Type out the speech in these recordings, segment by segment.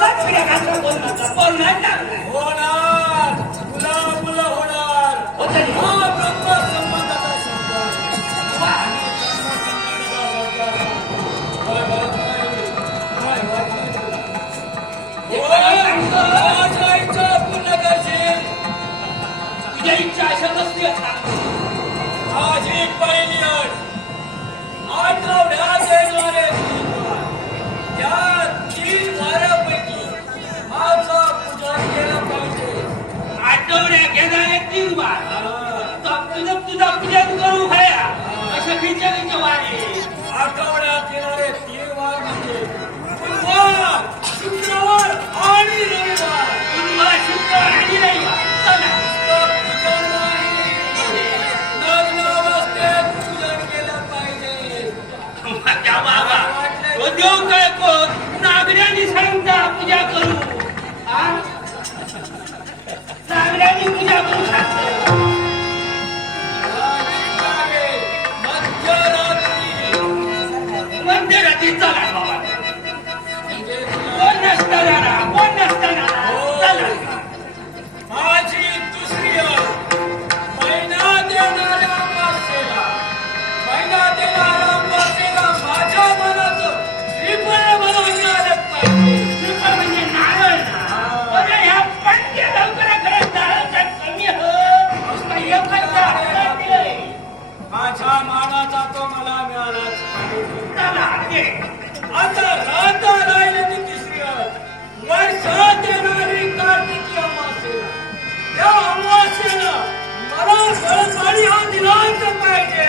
साक्षीला घातला बोलणार होणार मुला मुलं होणार हा ब्रह्म संबंधाचा शब्द आणि माझ्या इच्छा पूर्ण करशील तुझ्या इच्छा अशा नसती माझी पहिली अट आठवड्यात येणारे त्या 3 वारापैकी माझा पूजा केला पाहिजे आठवड्यात घेणारे 3 वार तुझा पूजा करू भया अशा बिचारीच्या वारी आठवड्यात येणारे 3 वार म्हणजे बुधवार शुक्रवार आणि रविवार बुधवार शुक्रवार आणि रविवार चला पूजन नाही लग्न अवस्थेत पूजन केलं पाहिजे माझ्या बाबा तो देव काय कोण नागऱ्यांनी सांगता पूजा करू नागऱ्यांनी पूजा करू सांगतो मध्यरात्री चला बाबा कोण नसताना चला माझी दुसरी अट महिन्यात येणाऱ्या अमावास्येला माझ्या मनाचं श्रीफळ बनवून आलं पाहिजे श्रीफळ म्हणजे नारळ ना अरे ह्या पंच लवकरात नारळाच्या कमी माझ्या मानाचा तो मला मिळालाच चला आता राहता राहिलेली तिसरी अट वर्षात येणारी कार्तिकी अमावास्येला त्या अमावास्येला मला गळपाणी हा दिलाच पाहिजे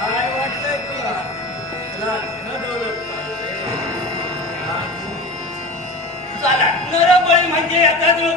काय वाटतंय तुला दौलत पाहिजे चला नरबळी म्हणजे आता जो